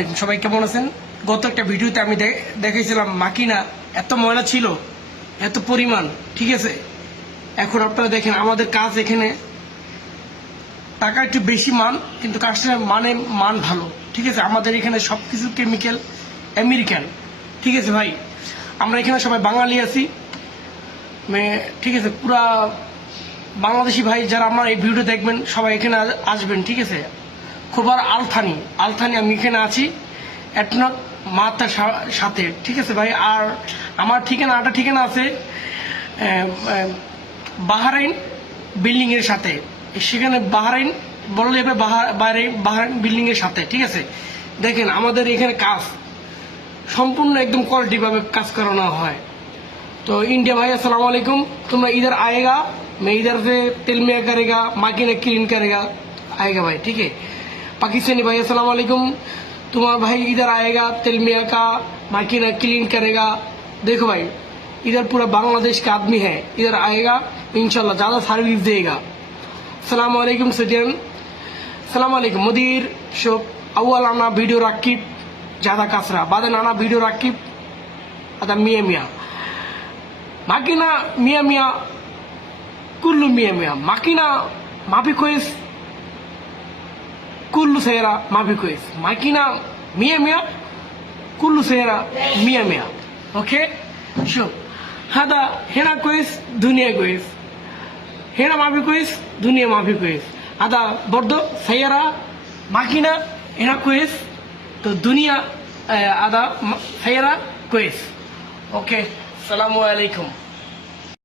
আলাইকুম, সবাই কেমন আছেন? গত একটা ভিডিওতে আমি দেখাইছিলাম মাকিনা এত ময়লা ছিল, এত পরিমাণ, ঠিক আছে। এখন আপনারা দেখেন আমাদের কাজ এখানে টাকা একটু বেশি মান, কিন্তু কাজটা মান ভালো, ঠিক আছে। আমাদের এখানে সবকিছু কেমিক্যাল আমেরিকান, ঠিক আছে ভাই। আমরা এখানে সবাই বাঙালি আছি, ঠিক আছে। পুরা বাংলাদেশি ভাই যারা আমার এই ভিডিও দেখবেন সবাই এখানে আসবেন, ঠিক আছে। খোবার আলথানি আমি এখানে আছি এটনক মাতার সাথে, ঠিক আছে ভাই। আর আমার ঠিকানা আছে বাহরাইন বিল্ডিং এর সাথে, সেখানে বাহরাইন বললে যাবে, বাহরাইন বিল্ডিং এর সাথে, ঠিক আছে। দেখেন আমাদের এখানে কাজ সম্পূর্ণ একদম কোয়ালিটি ভাবে কাজ করানো হয়। तो इंडिया भाई अस्सलाम वालेकुम, तुम इधर आएगा, मैं इधर से तेल में करेगा, माकिना क्लीन करेगा, आएगा भाई, ठीक है। पाकिस्तानी भाई अस्सलाम वालेकुम, तुम्हारा भाई इधर आएगा, तेल में का माकिना क्लीन करेगा। देखो भाई इधर पूरा बांग्लादेश का आदमी है, इधर आएगा इंशाल्लाह ज्यादा सर्विस देगा। अस्सलाम वालेकुम सदियन, अस्सलाम वालेकुम मुदीर शोक। अव्वल आना वीडियो राकिब ज्यादा कसरा, बाद आना वीडियो राकिब अदा मियाँ मियाँ Makina mia kullu mia makina mafi kois kullu sera mafi kois makina mia kullu sera mia okay sure hada hena kois dunia kois hena mafi kois dunia mafi kois hada bordo sera makina hena kois to dunia ada sera kois okay. Assalamualaikum.